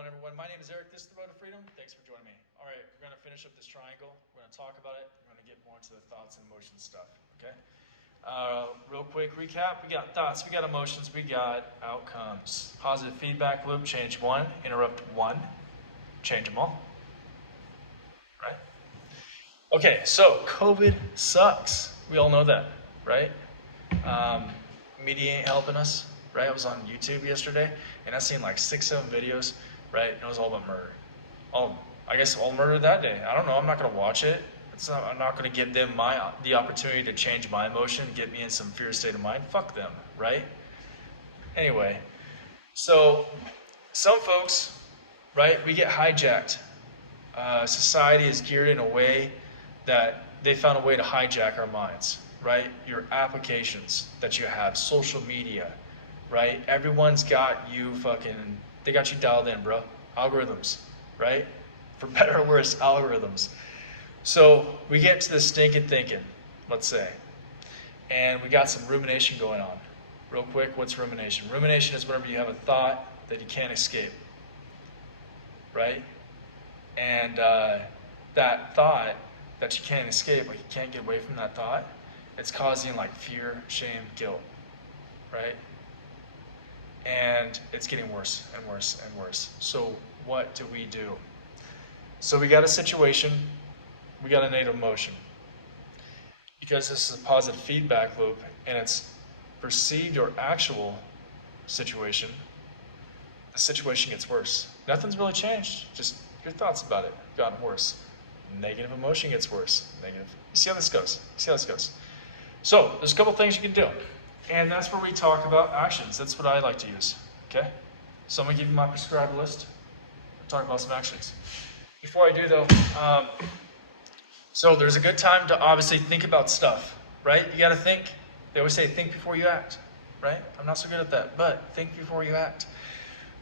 going, everyone? My name is Eric. This is the Road to Freedom. Thanks for joining me. All right, we're going to finish up this triangle. We're going to talk about it. We're going to get more into the thoughts and emotions stuff, okay? Real quick recap. We got thoughts, we got emotions, we got outcomes. Positive feedback loop, change one, interrupt one, change them all, right? Okay, so COVID sucks. We all know that, right? Media ain't helping us, right? I was on YouTube yesterday, and I seen like 6-7 videos, right? And it was all about murder. I guess all murder that day. I don't know. I'm not gonna watch it. I'm not gonna give them the opportunity to change my emotion, get me in some fear state of mind. Fuck them, right? Anyway, so some folks, right? We get hijacked. Society is geared in a way that they found a way to hijack our minds, right? Your applications that you have, social media, right? Everyone's got you they got you dialed in, bro. Algorithms, right? For better or worse, algorithms. So we get to this stinking thinking, let's say, and we got some rumination going on. Real quick, what's rumination? Rumination is whenever you have a thought that you can't escape, right? And that thought that you can't escape, like you can't get away from that thought, it's causing like fear, shame, guilt, right? And it's getting worse and worse and worse. So what do we do? So we got a situation, we got a native emotion. Because this is a positive feedback loop and it's perceived or actual situation, the situation gets worse. Nothing's really changed, just your thoughts about it gotten worse. Negative emotion gets worse. Negative. You see how this goes? So there's a couple things you can do. And that's where we talk about actions. That's what I like to use. Okay? So I'm going to give you my prescribed list. We'll talk about some actions. Before I do though, so there's a good time to obviously think about stuff, right? You got to think. They always say think before you act, right? I'm not so good at that, but think before you act.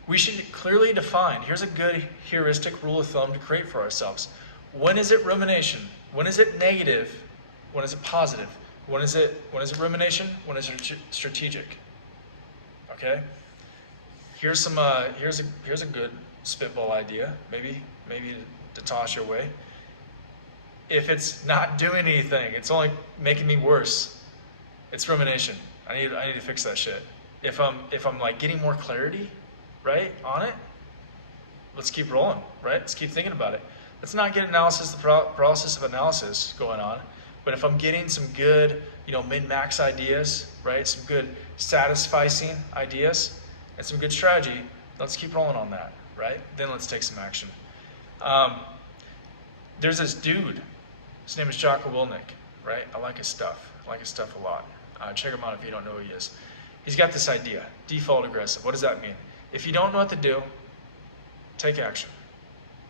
We should clearly define, here's a good heuristic rule of thumb to create for ourselves. When is it rumination? When is it negative? When is it positive? When is it rumination? When is it strategic? Okay? Here's a good spitball idea, maybe to toss your way. If it's not doing anything, it's only making me worse, it's rumination. I need to fix that shit. If I'm like getting more clarity, right, on it, let's keep rolling, right? Let's keep thinking about it. Let's not get the process of analysis going on. But if I'm getting some good, min-max ideas, right? Some good satisficing ideas and some good strategy, let's keep rolling on that, right? Then let's take some action. There's this dude, his name is Jocko Willink, right? I like his stuff. A lot. Check him out if you don't know who he is. He's got this idea, default aggressive. What does that mean? If you don't know what to do, take action.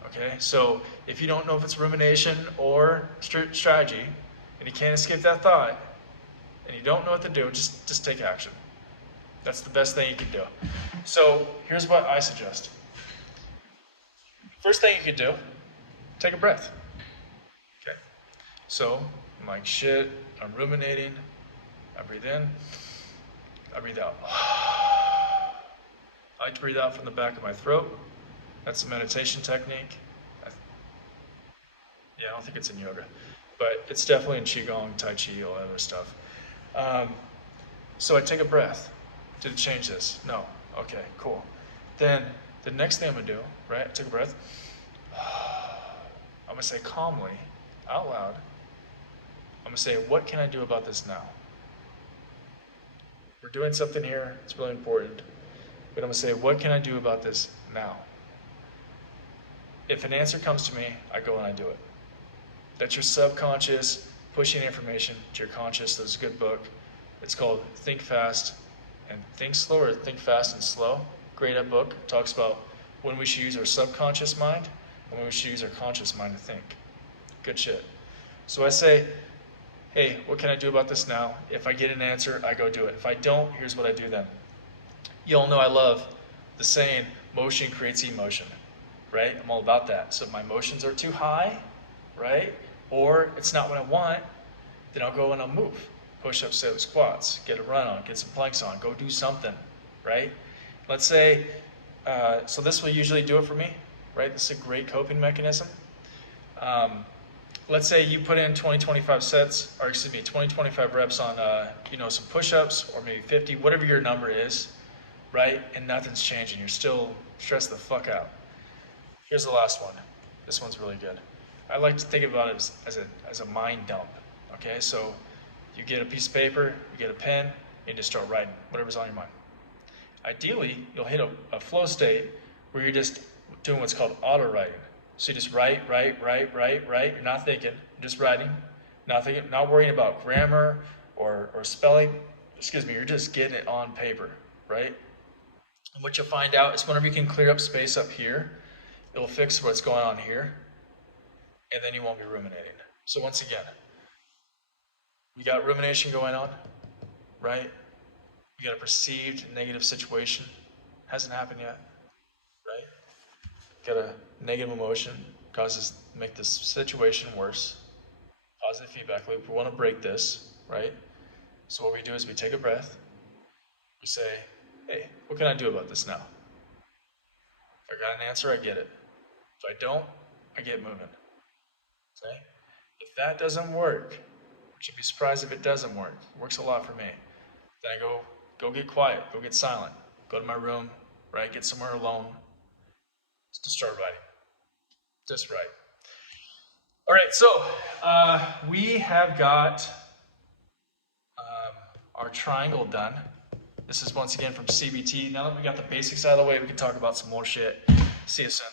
Okay, so if you don't know if it's rumination or strategy, and you can't escape that thought, and you don't know what to do, just take action. That's the best thing you can do. So here's what I suggest. First thing you could do, take a breath. Okay, so I'm like, shit, I'm ruminating. I breathe in, I breathe out. I like to breathe out from the back of my throat. That's a meditation technique. I don't think it's in yoga, but it's definitely in Qigong, Tai Chi, all that other stuff. So I take a breath. Did it change this? No. Okay, cool. Then the next thing I'm gonna do, right? I take a breath. I'm gonna say calmly, out loud, I'm gonna say, what can I do about this now? We're doing something here, it's really important. But I'm gonna say, what can I do about this now? If an answer comes to me, I go and I do it. That's your subconscious pushing information to your conscious. There's a good book. It's called Think Fast and Think Slow, or Think Fast and Slow. Great book. It talks about when we should use our subconscious mind and when we should use our conscious mind to think. Good shit. So I say, hey, what can I do about this now? If I get an answer, I go do it. If I don't, here's what I do then. You all know I love the saying, motion creates emotion, right? I'm all about that. So if my emotions are too high, right? Or it's not what I want, then I'll go and I'll move. Push-ups, sit-ups, squats, get a run on, get some planks on, go do something, right? Let's say So this will usually do it for me, right? This is a great coping mechanism. Let's say you put in 20, 25 sets, or excuse me, 20, 25 reps on, some push-ups, or maybe 50, whatever your number is, right? And nothing's changing. You're still stressed the fuck out. Here's the last one. This one's really good. I like to think about it as a mind dump. Okay, so you get a piece of paper, you get a pen, and just start writing whatever's on your mind. Ideally, you'll hit a flow state where you're just doing what's called auto writing. So you just write. You're not thinking, you're just writing, not thinking, not worrying about grammar or spelling. You're just getting it on paper, right? And what you'll find out is whenever you can clear up space up here, it'll fix what's going on here, and then you won't be ruminating. So once again, we got rumination going on, right? We got a perceived negative situation. Hasn't happened yet, right? Got a negative emotion, make this situation worse. Positive feedback loop. We want to break this, right? So what we do is we take a breath. We say, hey, what can I do about this now? If I got an answer, I get it. If I don't, I get moving. Okay? If that doesn't work, which you'd be surprised if it doesn't work. It works a lot for me. Then I go get quiet, go get silent, go to my room, right? Get somewhere alone to start writing. Just write. All right, so we have got our triangle done. This is once again from CBT. Now that we got the basics out of the way, we can talk about some more shit. See you soon.